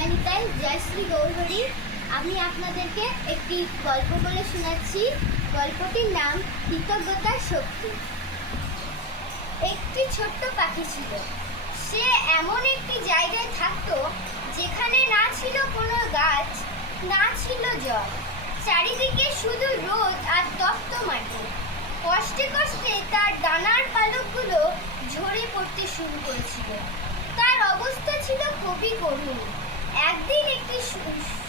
জয় নিতাই, জয় শ্রী গৌরহরি। আমি আপনাদেরকে একটি গল্প বলে শোনাচ্ছি। গল্পটির নাম কৃতজ্ঞতার শক্তি। একটি ছোট্ট পাখি ছিল। সে এমন একটি জায়গায় থাকতো যেখানে না ছিল কোনো গাছ, না ছিল জল, চারিদিকে শুধু রোদ আর তপ্ত মাটি। কষ্টে কষ্টে তার ডানার পালকগুলো ঝরে পড়তে শুরু করেছিল। তার অবস্থা ছিল খুবই করুণ। একদিন একটি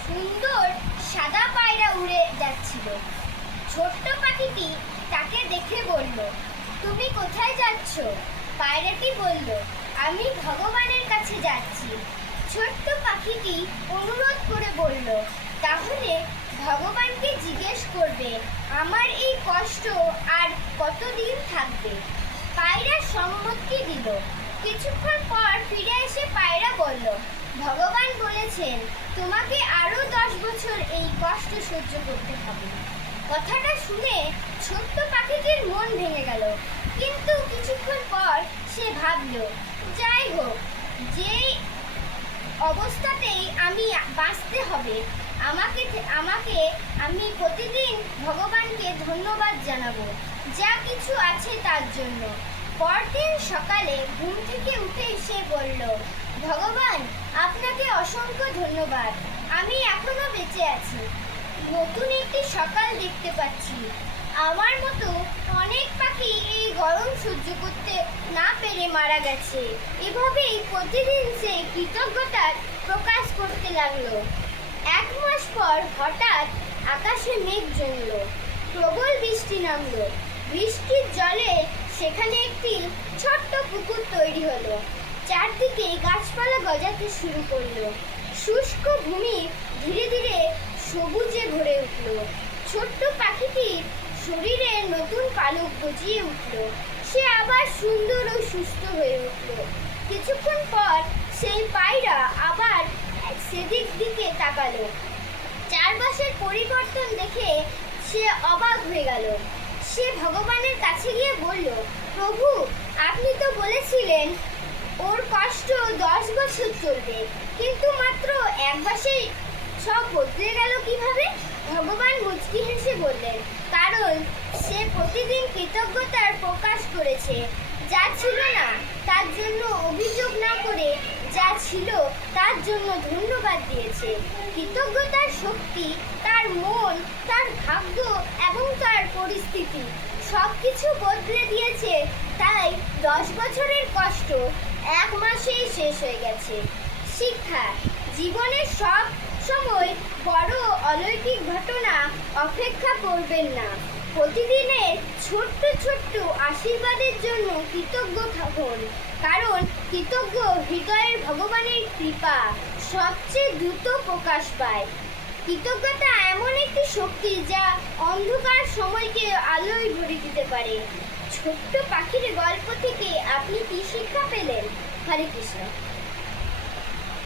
সুন্দর সাদা পায়রা উড়ে যাচ্ছিল। ছোট্ট পাখিটি তাকে দেখে বলল, তুমি কোথায় যাচ্ছ? পায়রাটি বলল, আমি ভগবানের কাছে যাচ্ছি। ছোট্ট পাখিটি অনুরোধ করে বলল, তাহলে ভগবানকে জিজ্ঞেস করবে আমার এই কষ্ট আর কতদিন থাকবে। পায়রা সম্মতি দিল। কিছুক্ষণ পর ফিরে এসে পায়রা বলল, ভগবান বলেছেন তোমাকে আরো 10 বছর এই কষ্ট সহ্য করতে হবে। কথাটা শুনে ছোট্ট পাখিটির মন ভেঙে গেল। কিন্তু কিছুক্ষণ পর সে ভাবল, যাই হোক, যে অবস্থাতেই আমি বাঁচতে হবে, আমি প্রতিদিন ভগবানকে ধন্যবাদ জানাবো যা কিছু আছে তার জন্য। পরদিন সকালে ঘুম থেকে উঠেই সে বলল, ভগবান আপনাকে অসংখ্য ধন্যবাদ, আমি এখনো বেঁচে আছি, নতুন একটি সকাল দেখতে পাচ্ছি। আমার মতো অনেক পাখি এই গরম সহ্য করতে না পেরে মারা গেছে। এভাবেই প্রতিদিন সে কৃতজ্ঞতার প্রকাশ করতে লাগলো। 1 মাস পর হঠাৎ আকাশে মেঘ জমল, প্রবল বৃষ্টি নামলো। বৃষ্টির জলে সেখানে একটি ছোট্ট পুকুর তৈরি হলো। চারদিকে গাছপালা গজাতে শুরু করলো। শুষ্ক ভূমি ধীরে ধীরে সবুজে ভরে উঠল। ছোট্ট পাখিটির শরীরে নতুন পালক গজিয়ে উঠল। সে আবার সুন্দর ও সুস্থ হয়ে উঠল। কিছুক্ষণ পর সেই পায়রা আবার সেদিক দিকে তাকালো। চারপাশের পরিবর্তন দেখে সে অবাক হয়ে গেল। সে ভগবানের কাছে গিয়ে বলল, প্রভু, আপনি তো বলেছিলেন ওর কষ্ট 10 বছর চলবে, কিন্তু মাত্র 1 মাসেই সব বদলে গেল কিভাবে? ভগবান মুচকি হেসে বললেন, কারণ সে প্রতিদিন কৃতজ্ঞতার প্রকাশ করেছে। যা ছিল না তার জন্য অভিযোগ না করে যা ছিল তার জন্য ধন্যবাদ দিয়েছে। কৃতজ্ঞতার শক্তি তার মন, তার ভাগ্য এবং তার পরিস্থিতি সবকিছু বদলে দিয়েছে। তাই 10 বছরের কষ্ট 1 মাসেই শেষ হয়ে গেছে। শিক্ষা: জীবনের সব সময় বড় অলৌকিক ঘটনা অপেক্ষা করবেন না। প্রতিদিনের ছোট্ট ছোট্ট আশীর্বাদের জন্য কৃতজ্ঞ থাকুন, কারণ কৃতজ্ঞ হৃদয়ের ভগবানের কৃপা সবচেয়ে দ্রুত প্রকাশ পায়। কৃতজ্ঞতা এমন একটি শক্তি যা অন্ধকার সময়কে আলোয় ভরে দিতে পারে। ছোট্ট পাখির গল্প থেকে আপনি কি শিক্ষা পেলেন? হরে কৃষ্ণ।